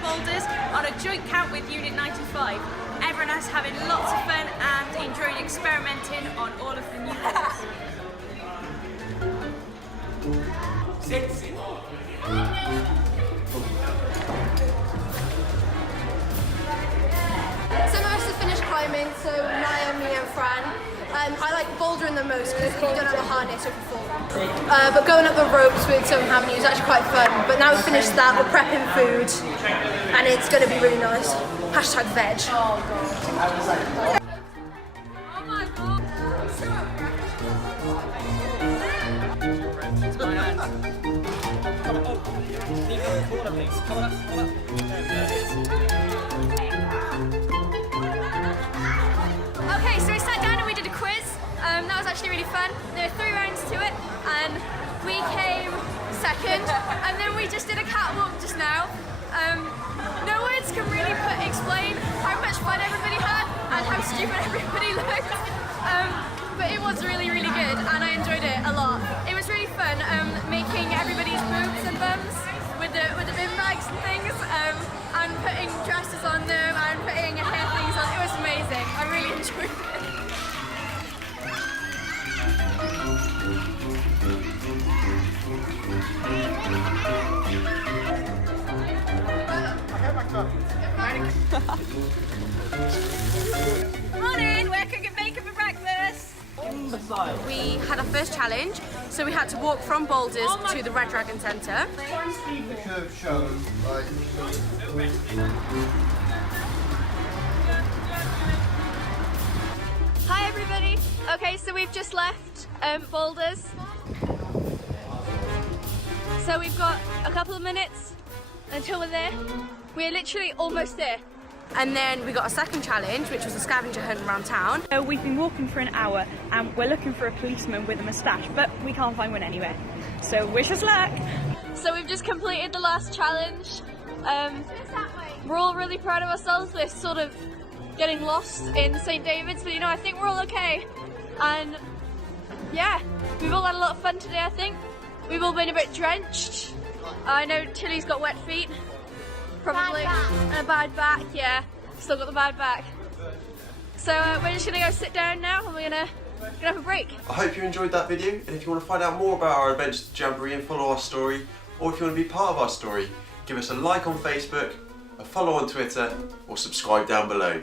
boulders on a joint count with Unit 95. Everyone is having lots of fun and enjoying experimenting on all of the new things. Some of us have finished climbing, so Naya, me and Fran. I like bouldering the most because you don't have a harness if you fall. But going up the ropes with some Avenue is actually quite fun. But now we've finished that, we're prepping food and it's going to be really nice. Hashtag veg. Oh my god. Okay, so we sat down and we did a quiz. That was actually really fun. There were 3 rounds to it, and we came second. And then we just did a catwalk just now. No words can really explain how much fun everybody had and how stupid everybody looked. But it was really, really good, and I enjoyed it a lot. It was really fun making everybody's boobs and bums with the bin bags and things, and putting dresses on them and putting hair things on. It was amazing. I really enjoyed it. Morning, we're cooking bacon for breakfast. We had our first challenge, so we had to walk from Boulders to the Red Dragon Centre. Hi everybody. Okay, so we've just left Boulders. So we've got a couple of minutes until we're there. We're literally almost there. And then we got a second challenge, which was a scavenger hunt around town. We've been walking for an hour and we're looking for a policeman with a moustache, but we can't find one anywhere. So wish us luck! So we've just completed the last challenge. We're all really proud of ourselves. We're sort of getting lost in St. David's, but you know, I think we're all okay. And yeah, we've all had a lot of fun today, I think. We've all been a bit drenched. I know Tilly's got wet feet. Probably. And a bad back, yeah. Still got the bad back. So we're just gonna go sit down now and we're gonna have a break. I hope you enjoyed that video, and if you want to find out more about our adventures to Jamboree and follow our story, or if you want to be part of our story, give us a like on Facebook, a follow on Twitter, or subscribe down below.